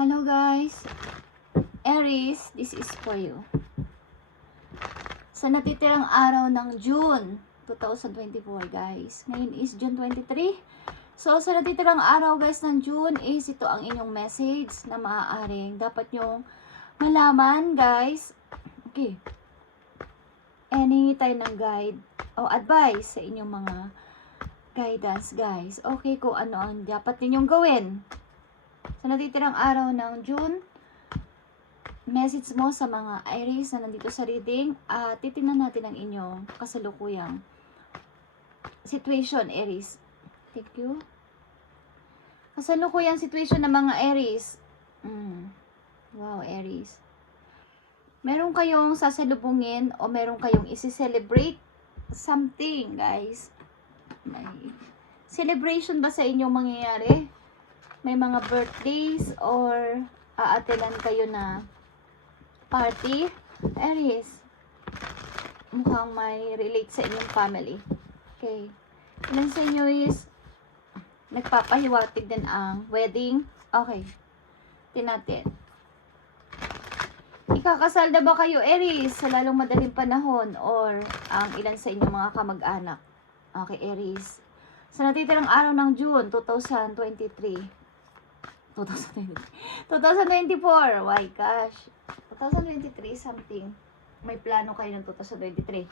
Hello guys, Aries, this is for you. Sa natitirang araw ng June 2024 guys. Ngayon is June 23. So sa natitirang araw guys ng June is ito ang inyong message na maaaring dapat nyong malaman guys. Okay. And hingi tayo ng guide o advice sa inyong mga guidance guys. Okay, kung ano ang dapat ninyong gawin. Sa natitirang araw ng June, message mo sa mga Aries na nandito sa reading at titingnan natin ang inyong kasalukuyang situation, Aries. Thank you. Kasalukuyang situation ng mga Aries. Wow, Aries. Meron kayong sasalubungin o meron kayong isi-celebrate something, guys. May celebration ba sa inyong mangyayari? May mga birthdays or aatelan kayo na party, Aries. Mukhang may relate sa inyong family. Okay. Ilan sa inyo is nagpapahiwatig din ang wedding. Okay. Tinatin. Ikakasal na ba kayo, Aries, sa lalong madaling panahon or ang ilan sa inyong mga kamag-anak? Okay, Aries. Sa natitirang araw ng June 2024. My gosh. 2023 something. May plano kayo ng 2023.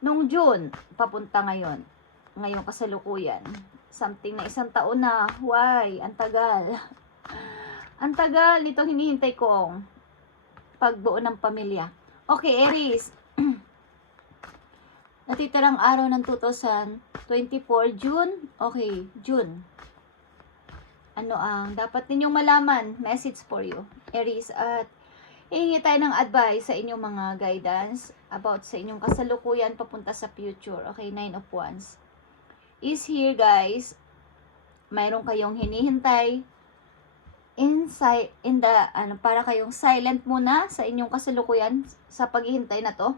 Nung June, papunta ngayon. Ngayong kasalukuyan. Something na isang taon na. Why? Ang tagal. Ang tagal nito hinihintay kong pagbuo ng pamilya. Okay, Aries. Natitirang araw ng 2024, June. Okay, June. Ano ang dapat ninyong malaman? Message for you, Aries. At hihingi tayo ng advice sa inyong mga guidance about sa inyong kasalukuyan papunta sa future. Okay, 9 of Wands. Is here, guys. Mayroon kayong hinihintay para kayong silent muna sa inyong kasalukuyan sa paghihintay na to.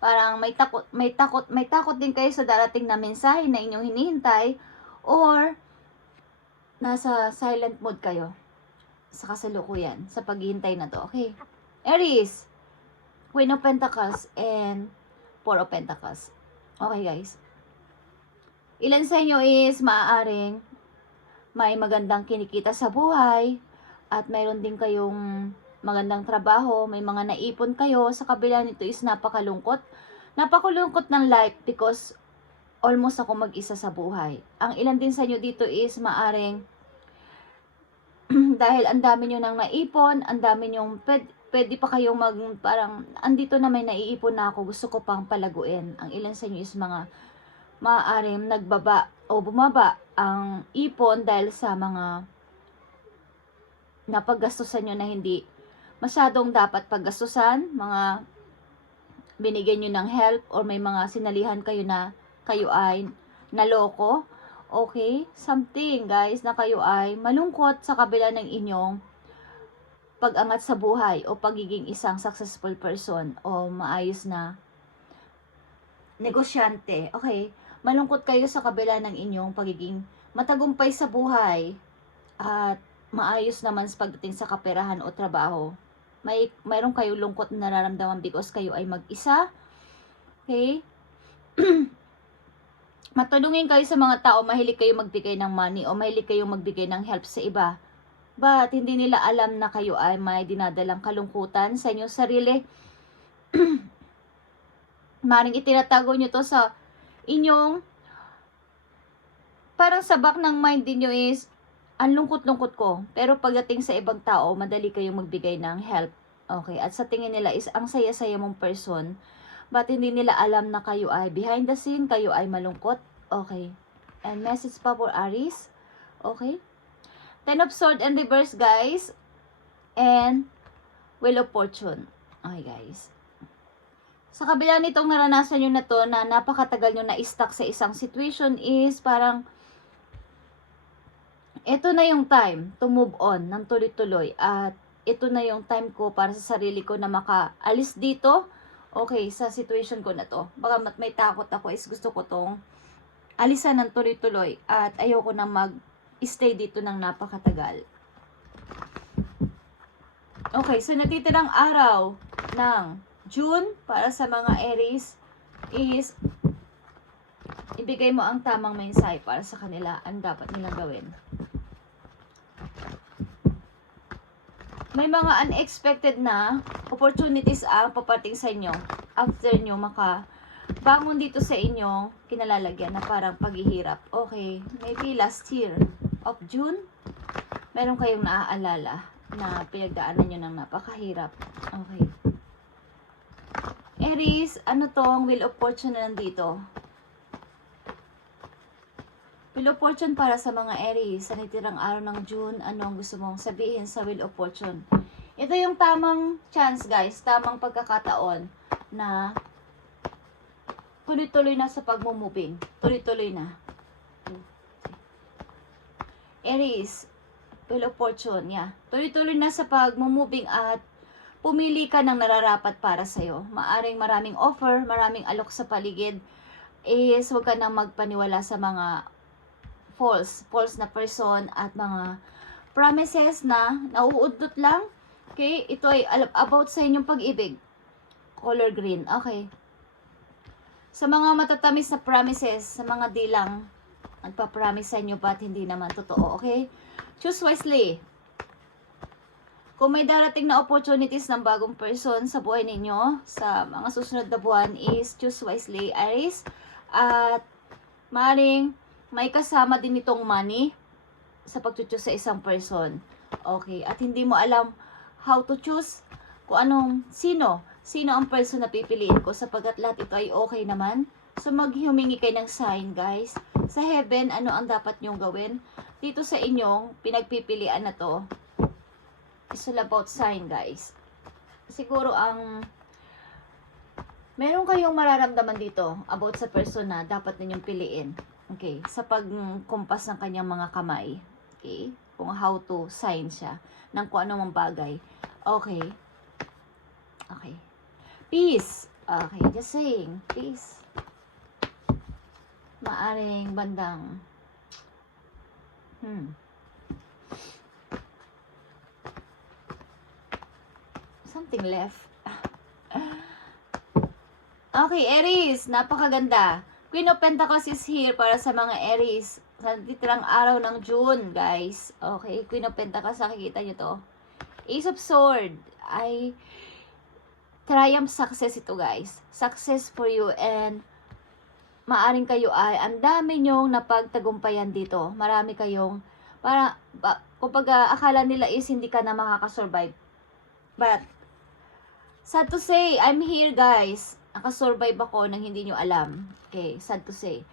Parang may takot din kayo sa darating na mensahe na inyong hinihintay or nasa silent mode kayo sa kasalukuyan, sa paghihintay na to. Okay. Aries, Queen of Pentacles and Four of Pentacles. Okay, guys. Ilan sa inyo is maaaring may magandang kinikita sa buhay at mayroon din kayong magandang trabaho, may mga naipon kayo. Sa kabila nito is napakalungkot. Napakalungkot ng life because almost ako mag-isa sa buhay. Ang ilan din sa inyo dito is maaring dahil ang dami nyo nang naipon, ang dami nyo, pwede pa kayong parang, andito na may naiipon na ako, gusto ko pang palaguin. Ang ilan sa inyo is mga maaaring nagbaba o bumaba ang ipon dahil sa mga napaggastusan nyo na hindi masyadong dapat paggastusan, mga binigyan nyo ng help or may mga sinalihan kayo na kayo ay naloko. Okay, something guys na kayo ay malungkot sa kabila ng inyong pag-angat sa buhay o pagiging isang successful person o maayos na negosyante. Okay, malungkot kayo sa kabila ng inyong pagiging matagumpay sa buhay at maayos naman sa pagdating sa kaperahan o trabaho. Mayroon kayo lungkot na nararamdaman because kayo ay mag-isa. Okay? Matulungin kayo sa mga tao, mahilig kayo magbigay ng money o mahilig kayo magbigay ng help sa iba. But hindi nila alam na kayo ay may dinadalang kalungkutan sa inyong sarili. Maring itinatago nyo to sa inyong parang sa back ng mind din nyo is ang lungkot-lungkot ko. Pero pagdating sa ibang tao, madali kayong magbigay ng help. Okay, at sa tingin nila is ang saya-saya mong person. But hindi nila alam na kayo ay behind the scene, kayo ay malungkot. Okay. And message pa for Aries. Okay. Ten of Swords and reverse, guys. And Wheel of Fortune. Okay, guys. Sa kabila nitong naranasan nyo na to, na napakatagal nyo na stuck sa isang situation is parang ito na yung time to move on ng tuloy-tuloy. At ito na yung time ko para sa sarili ko na makaalis dito. Okay, sa situation ko na to. Baka may takot ako is gusto ko tong alisan ng tuloy-tuloy at ayoko na mag-stay dito ng napakatagal. Okay, so natitirang araw ng June para sa mga Aries is ibigay mo ang tamang mensahe para sa kanila, ang dapat nilang gawin. May mga unexpected na opportunities ang papating sa inyo after nyo bangon dito sa inyong kinalalagyan na parang paghihirap. Okay, maybe last year of June, meron kayong naaalala na pinagdaanan nyo ng napakahirap. Okay. Aries, ano tong Wheel of Fortune na nandito? Wheel of Fortune para sa mga Aries, sa nitirang araw ng June, anong gusto mong sabihin sa Wheel of Fortune? Ito yung tamang chance guys, tamang pagkakataon na tuloy-tuloy na sa pagmumubing. Tuloy-tuloy na. Aries, Wheel of Fortune, yeah. Tuloy-tuloy na sa pagmumubing at pumili ka ng nararapat para sa'yo. Maaring maraming offer, maraming alok sa paligid, is huwag ka nang magpaniwala sa mga false na person at mga promises na nauudot lang. Okay, ito ay about sa inyong pag-ibig. Color green, okay. Sa mga matatamis na promises, sa mga di lang nagpa-promise sa inyo but hindi naman totoo, okay? Choose wisely. Kung may darating na opportunities ng bagong person sa buhay ninyo, sa mga susunod na buwan is choose wisely, Aries. At maaaring may kasama din itong money sa pag-choose sa isang person. Okay, at hindi mo alam how to choose kung sino ang person na pipiliin ko sapagkat lahat ito ay okay naman. So maghumingi kayo ng sign guys. Sa heaven, ano ang dapat nyong gawin? Dito sa inyong pinagpipilian na to, it's all about sign guys. Siguro meron kayong mararamdaman dito about sa person na dapat ninyong piliin. Okay, sa pagkumpas ng kanyang mga kamay. Okay, kung how to sign siya ng kung anong bagay. Okay. Okay. Peace. Okay, just saying. Peace. Maaring bandang something left. Okay, Aries, napakaganda. Queen of Pentacles is here para sa mga Aries. Sa titirang araw ng June, guys. Okay, Queen of Pentacles, nakikita nyo to. Ace of Sword ay triumph success ito, guys. Success for you and maaring kayo ay ang dami nyong napagtagumpayan dito. Marami kayong kumbaga akala nila is hindi ka na makakasurvive. But sad to say, I'm here, guys. Nakasurvive ako nang hindi nyo alam. Okay, sad to say.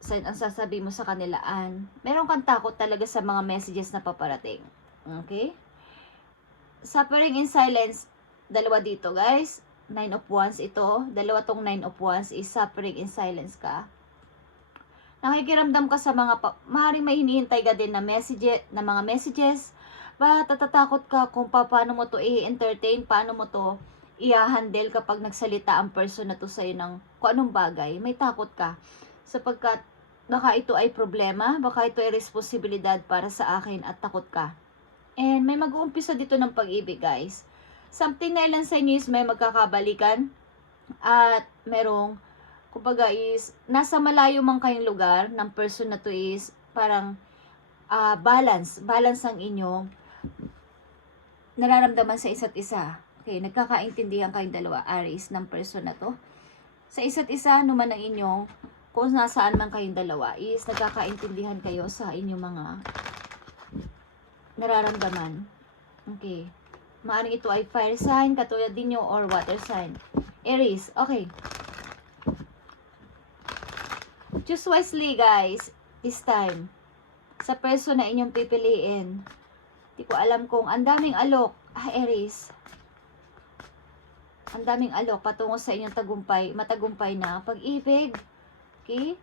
Sad ang sasabi mo sa kanilaan. Meron kang takot talaga sa mga messages na paparating. Okay? Suffering in silence. Dalawa dito, guys. 9 of Wands ito. Dalawa tong 9 of Wands is suffering in silence ka. Nakikiramdam ka sa mga maaaring may hinihintay ka din na mga messages. But natatakot ka kung paano mo to i-entertain, paano mo to i-handle kapag nagsalita ang person na to sa'yo ng kung anong bagay. May takot ka. Sapagkat baka ito ay problema, baka ito ay responsibilidad para sa akin at takot ka. And may mag-uumpisa dito ng pag-ibig, guys. Something na ilan sa inyo is may magkakabalikan at merong, kumbaga is, nasa malayo man kayong lugar ng person na to is parang balance ang inyong nararamdaman sa isa't isa. Okay, nagkakaintindihan kayong dalawa, Aries, ng person na to. Sa isa't isa, naman ang inyong, kung nasaan man kayong dalawa, is nagkakaintindihan kayo sa inyong mga nararamdaman. Okay. Maaring ito ay fire sign, katulad din nyo, or water sign. Aries, okay. Choose wisely, guys, this time. Sa person na inyong pipiliin. Hindi ko alam kung ang daming alok, Aries. Ang daming alok patungo sa inyong matagumpay na pag-ibig. Okay?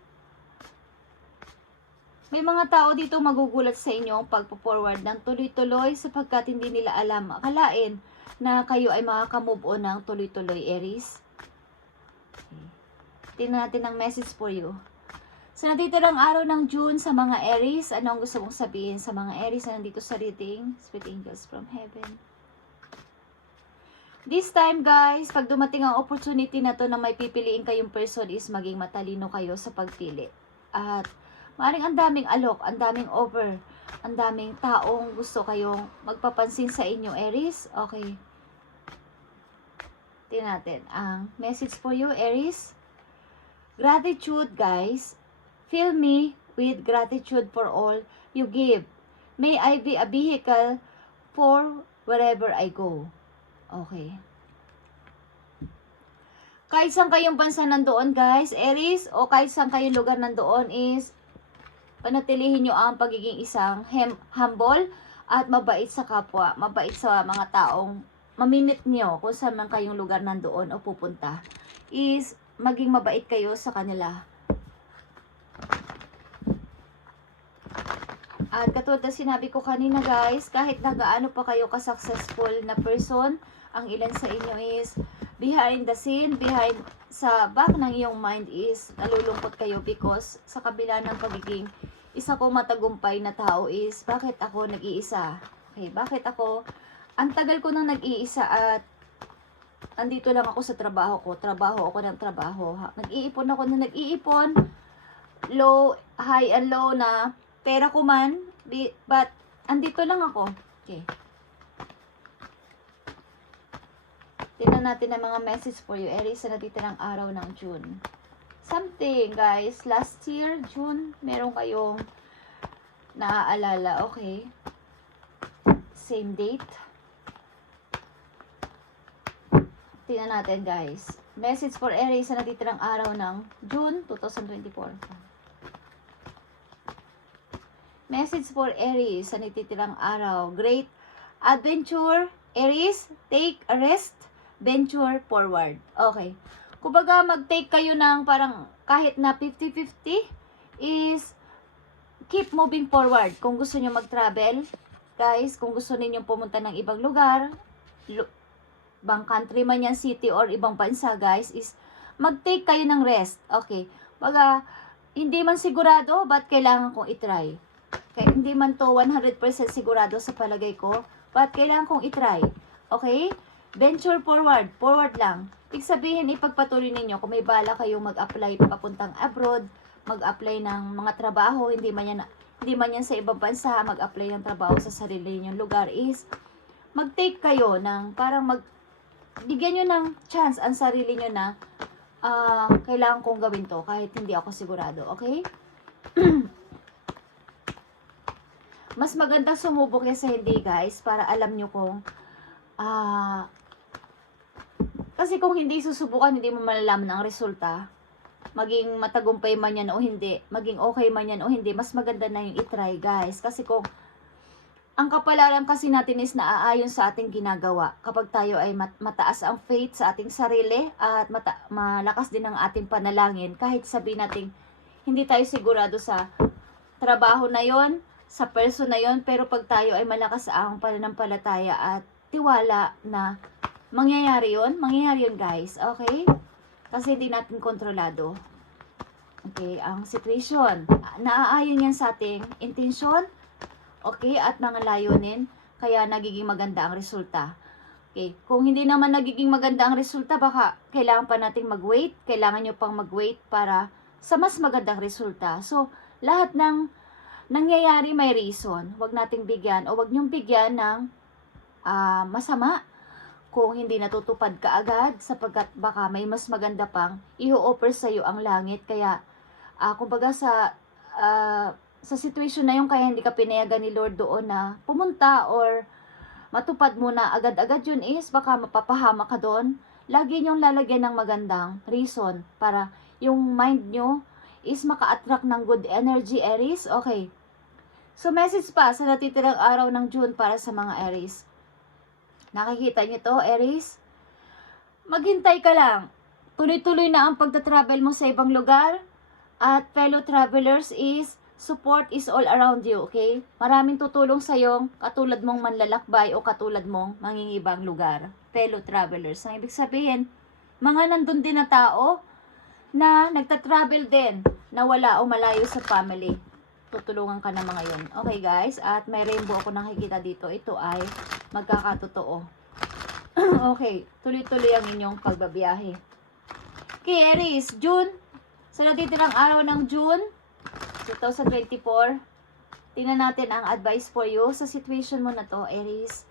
May mga tao dito magugulat sa inyong pagpo-forward ng tuloy-tuloy sapagkat hindi nila alam, akalain na kayo ay makaka-move on ng tuloy-tuloy, Aries. Okay. Tingnan natin ang message for you. Sa natitirang araw ng June sa mga Aries, ano ang gusto mong sabihin sa mga Aries na nandito sa reading? Sweet angels from heaven. This time guys, pag dumating ang opportunity na to na may pipiliin kayong person is maging matalino kayo sa pagpili. At maaaring ang daming alok, ang daming offer, ang daming taong gusto kayong magpapansin sa inyo, Aries. Okay. Tingnan natin ang message for you, Aries. Gratitude guys. Fill me with gratitude for all you give. May I be a vehicle for wherever I go. Okay. Kahit saan kayong bansa nandoon guys, Aries, o kahit saan kayong lugar nandoon is panatilihin nyo ang pagiging isang humble at mabait sa kapwa, mabait sa mga taong mamimit nyo kung saan man kayong lugar nandoon o pupunta. Is maging mabait kayo sa kanila. At katulad na sinabi ko kanina guys, kahit na gaano pa kayo ka-successful na person, ang ilan sa inyo is behind the scene, behind sa back ng iyong mind is nalulungkot kayo because sa kabila ng pagiging isa ko matagumpay na tao is bakit ako nag-iisa? Okay, bakit ako? Ang tagal ko nang nag-iisa at andito lang ako sa trabaho ko. Trabaho ako ng trabaho. Nag-iipon ako na nag-iipon. Low, high and low na pera ko man. But andito lang ako. Okay. Tingnan natin ang mga message for you, Aries, sa natitirang araw ng June. Something, guys. Last year, June, meron kayong naaalala. Okay. Same date. Tingnan natin, guys. Message for Aries sa natitirang araw ng June 2024. Message for Aries sa natitirang araw. Great adventure. Aries, take a rest. Venture forward. Okay. Kumbaga, mag-take kayo ng parang kahit na 50-50 is keep moving forward. Kung gusto nyo mag-travel, guys, kung gusto ninyong pumunta ng ibang lugar, ibang country man yan, city or ibang bansa, guys, is mag-take kayo ng rest. Okay. Baga, hindi man sigurado, but kailangan kong itry. Kaya hindi man to 100% sigurado sa palagay ko, but kailangan kong itry. Okay? Venture forward. Forward lang. Ibig sabihin, ipagpatuloy ninyo kung may bala kayong mag-apply papuntang abroad, mag-apply ng mga trabaho, hindi man yan sa ibang bansa, mag-apply ng trabaho sa sarili ninyong lugar is mag-take kayo ng parang bigyan nyo ng chance ang sarili nyo na kailangan kong gawin to kahit hindi ako sigurado. Okay? Mas maganda sumubok kaysa hindi, guys, para alam nyo kung kasi kung hindi susubukan, hindi mo malalaman ang resulta. Maging matagumpay man yan o hindi, maging okay man yan o hindi, mas maganda na yung itry, guys. Kasi kung ang kapalaran kasi natin is naaayon sa ating ginagawa. Kapag tayo ay mataas ang faith sa ating sarili at malakas din ang ating panalangin, kahit sabihin natin hindi tayo sigurado sa trabaho na yon, sa person na yon, pero pag tayo ay malakas ang pananampalataya at tiwala na mangyayari yun, guys. Okay? Kasi hindi natin kontrolado. Okay, ang situation. Naaayon yan sa ating intensyon. Okay, at mga layunin. Kaya nagiging maganda ang resulta. Okay, kung hindi naman nagiging maganda ang resulta, baka kailangan pa nating mag-wait. Kailangan nyo pang mag-wait para sa mas magandang resulta. So, lahat ng nangyayari may reason. Huwag nating bigyan o huwag nyong bigyan ng masama kung hindi natutupad ka agad sapagkat baka may mas maganda pang i-offer sa iyo ang langit. Kaya kumbaga sa situation na yun, kaya hindi ka pinayagan ni Lord doon na pumunta or matupad mo na agad-agad yun is baka mapapahama ka doon. Lagi nyong lalagyan ng magandang reason para yung mind nyo is maka-attract ng good energy, Aries. Okay. So message pa sa natitirang araw ng June para sa mga Aries. Nakikita niyo to, Aries? Maghintay ka lang. Tuloy-tuloy na ang pagta-travel mo sa ibang lugar. At fellow travelers is, support is all around you, okay? Maraming tutulong sa iyo, katulad mong manlalakbay o katulad mong mangingibang lugar. Fellow travelers. Ang ibig sabihin, mga nandun din na tao na nagta-travel din, na wala o malayo sa family. Tutulungan ka ng mga yun. Okay, guys? At may rainbow ako nakikita dito. Ito ay magkakatotoo. Okay, tuloy-tuloy ang inyong pagbabiyahe. Okay, Aries, June. Sa natitirang araw ng June 2024, tingnan natin ang advice for you sa situation mo na to, Aries.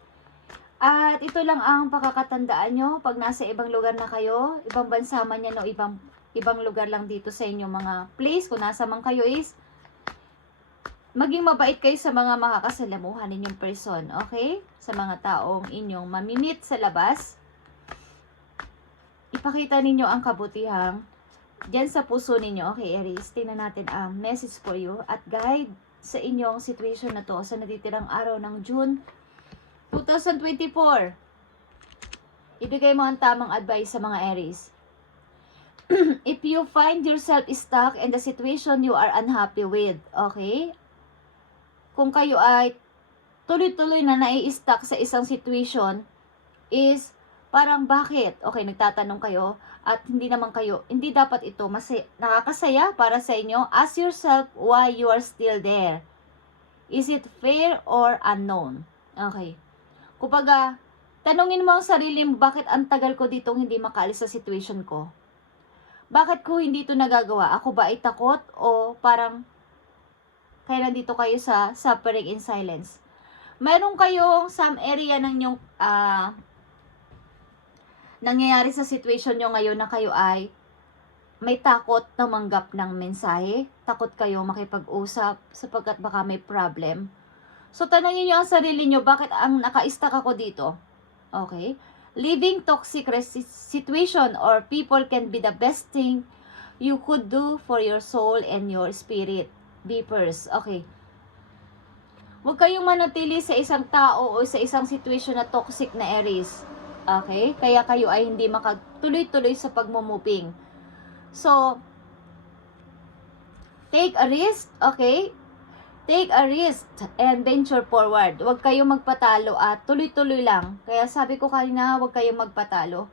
At ito lang ang pakakatandaan nyo pag nasa ibang lugar na kayo, ibang bansa man yan o ibang lugar lang dito sa inyong mga place, kung nasa man kayo is, maging mabait kayo sa mga makakasalamuhan ninyong person, okay? Sa mga taong inyong mamimit sa labas. Ipakita ninyo ang kabutihang diyan sa puso ninyo, okay, Aries? Tingnan natin ang message for you at guide sa inyong situation na to sa natitirang araw ng June 2024. Ibigay mo ang tamang advice sa mga Aries. If you find yourself stuck in the situation you are unhappy with, okay? Kung kayo ay tuloy-tuloy na nai-stuck sa isang situation, is parang bakit? Okay, nagtatanong kayo at hindi naman kayo, hindi dapat ito nakakasaya para sa inyo. Ask yourself why you are still there. Is it fair or unknown? Okay. Kumbaga, tanungin mo ang sarili mo, bakit ang tagal ko ditong hindi makaalis sa situation ko? Bakit ko hindi ito nagagawa? Ako ba ay takot o parang kaya nandito kayo sa suffering in silence? Meron kayong some area ng inyong nangyayari sa situation nyo ngayon na kayo ay may takot na manggap ng mensahe, takot kayo makipag-usap sapagkat baka may problem. So, tanongin nyo ang sarili nyo, bakit ang naka-stuck ako dito? Okay? Leaving toxic situation or people can be the best thing you could do for your soul and your spirit. Beepers. Okay. Huwag kayong manatili sa isang tao o sa isang situation na toxic na Aries. Okay? Kaya kayo ay hindi makatuloy-tuloy sa pagmumuping. So, take a risk, okay? Take a risk and venture forward. Huwag kayong magpatalo at tuloy-tuloy lang. Kaya sabi ko kanina, huwag kayong magpatalo.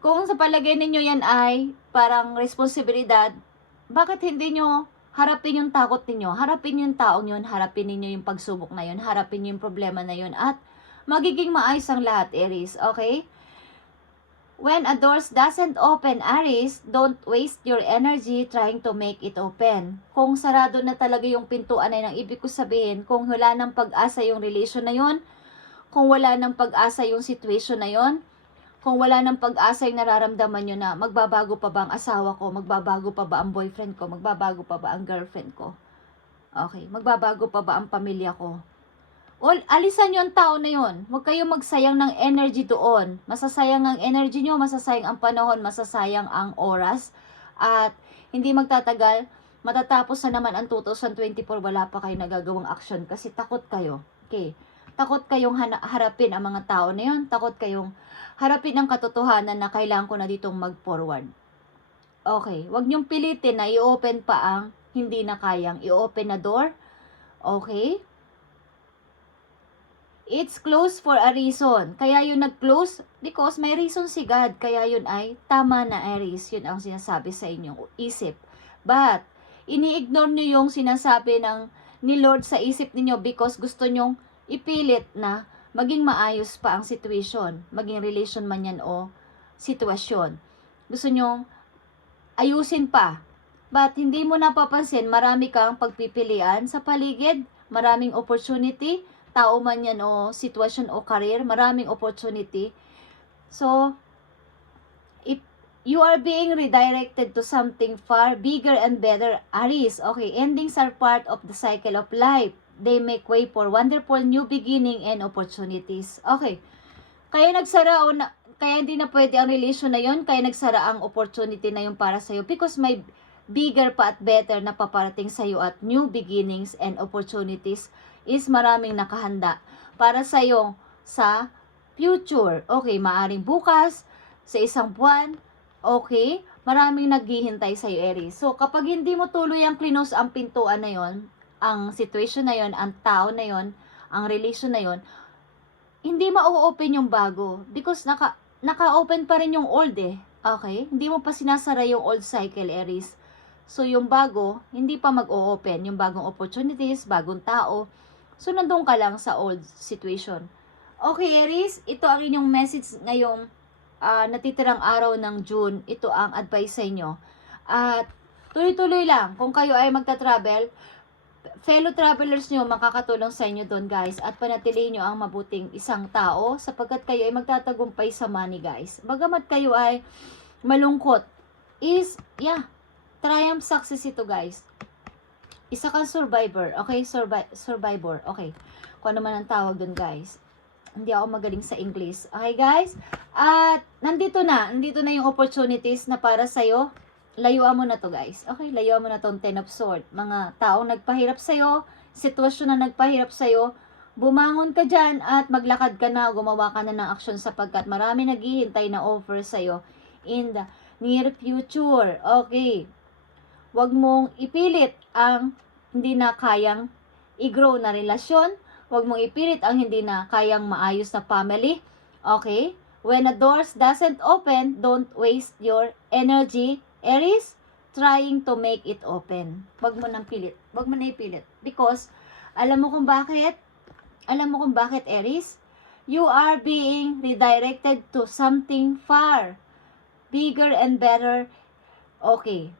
Kung sa palagay ninyo yan ay parang responsibilidad, bakit hindi nyo harapin yung takot ninyo? Harapin yung taong yun, harapin ninyo yung pagsubok na yun, harapin nyo yung problema na yun, at magiging maayos ang lahat, Aries, okay? When a door doesn't open, Aries, don't waste your energy trying to make it open. Kung sarado na talaga yung pintuan ay nang ibig ko sabihin, kung wala ng pag-asa yung relation na yun, kung wala ng pag-asa yung situation na yun, kung wala ng pag-asa yung nararamdaman nyo na magbabago pa ba ang asawa ko, magbabago pa ba ang boyfriend ko, magbabago pa ba ang girlfriend ko, okay, magbabago pa ba ang pamilya ko, alisan nyo ang tao na yun. Huwag kayong magsayang ng energy doon. Masasayang ang energy nyo, masasayang ang panahon, masasayang ang oras. At hindi magtatagal, matatapos na naman ang 2024, wala pa kayo nagagawang action kasi takot kayo. Okay. Takot kayong harapin ang mga tao na yun. Takot kayong harapin ang katotohanan na kailangan ko na ditong mag-forward. Okay. Huwag nyong pilitin na i-open pa ang hindi na kayang i-open na door. Okay. It's closed for a reason. Kaya yun nag-close because may reason si God. Kaya yun ay tama na, Aries. Yun ang sinasabi sa inyong isip. But, ini-ignore nyo yung sinasabi ni Lord sa isip ninyo because gusto nyong ipilit na maging maayos pa ang situation. Maging relation man yan o sitwasyon. Gusto nyong ayusin pa. But, hindi mo napapansin, marami kang pagpipilian sa paligid. Maraming opportunity, tao man yan o sitwasyon o career, maraming opportunity. So, if you are being redirected to something far bigger and better, Aries, okay, endings are part of the cycle of life. They make way for wonderful new beginning and opportunities. Okay, kaya nagsara o kaya hindi na pwede ang relation na yon, kaya nagsara ang opportunity na yon para sa'yo because may bigger pa at better na paparating sa'yo at new beginnings and opportunities is maraming nakahanda para sa iyo sa future. Okay, maaring bukas, sa isang buwan, okay, maraming naghihintay sa iyo, Aries. So, kapag hindi mo tuloy ang close ang pintuan na yon, ang situation na yon, ang tao na yon, ang relation na yon, hindi ma-open yung bago because naka-open pa rin yung old eh. Okay? Hindi mo pa sinasara yung old cycle, Aries. So, yung bago, hindi pa mag-o-open. Yung bagong opportunities, bagong tao. So, nandun ka lang sa old situation. Okay, Aries, ito ang inyong message ngayong natitirang araw ng June. Ito ang advice sa inyo. At tuloy-tuloy lang. Kung kayo ay magta-travel, fellow travelers nyo makakatulong sa inyo doon, guys. At panatilihin nyo ang mabuting isang tao sapagkat kayo ay magtatagumpay sa money, guys. Bagamat kayo ay malungkot, triumph success ito, guys. Isa kang survivor, okay? Survivor, okay. Kung ano man ang tawag doon, guys. Hindi ako magaling sa English. Okay, guys? At nandito na yung opportunities na para sa'yo. Layuan mo na to, guys. Okay, layuan mo na tong Ten of Swords. Mga taong nagpahirap sa'yo, sitwasyon na nagpahirap sa'yo, bumangon ka dyan at maglakad ka na, gumawa ka na ng aksyon sapagkat marami naghihintay na offer sa'yo in the near future. Okay. Huwag mong ipilit ang hindi na kayang i-grow na relasyon. Huwag mong ipilit ang hindi na kayang maayos na family. Okay? When a doors doesn't open, don't waste your energy, Aries, trying to make it open. Huwag mo nang pilit. Huwag mo na ipilit. Because, alam mo kung bakit? Alam mo kung bakit, Aries? You are being redirected to something far, bigger and better. Okay.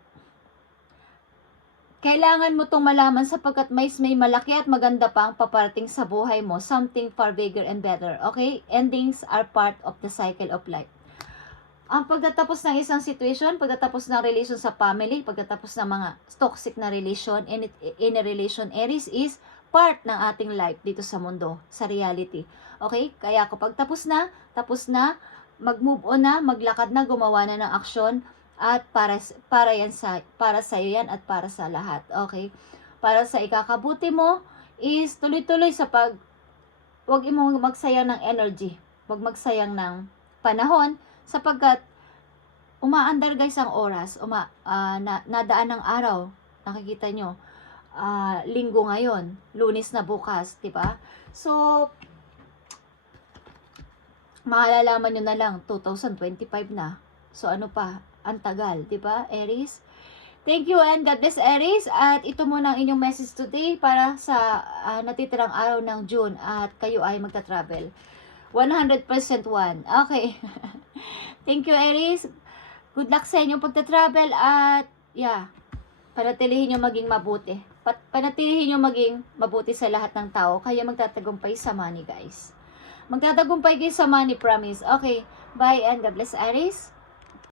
Kailangan mo itong malaman sapagkat may malaki at maganda pa ang paparating sa buhay mo. Something far bigger and better. Okay? Endings are part of the cycle of life. Ang pagtatapos ng isang situation, pagtatapos ng relation sa family, pagtatapos ng mga toxic na relation, in a relation, Aries, is part ng ating life dito sa mundo, sa reality. Okay? Kaya kapag tapos na, mag-move on na, maglakad na, gumawa na ng aksyon, at para sa iyo yan at para sa lahat. Okay? Para sa ikakabuti mo is tuloy-tuloy sa wag mo magsayang ng energy. Wag magsayang ng panahon sapagkat umaandar, guys, ang oras. Nadaan ng araw. Nakikita nyo. Linggo ngayon, Lunes na bukas, 'di ba? So malalaman nyo na lang 2025 na. So ano pa? Ang tagal, 'di ba, Aries? Thank you and God bless, Aries. At ito muna ang inyong message today para sa natitirang araw ng June at kayo ay magta-travel. 100% one. Okay. Thank you, Aries. Good luck sa inyong pagta-travel at panatilihin nyo maging mabuti. Panatilihin nyo maging mabuti sa lahat ng tao. Kaya magtatagumpay sa money, guys. Magtatagumpay kayo sa money, promise. Okay. Bye and God bless, Aries.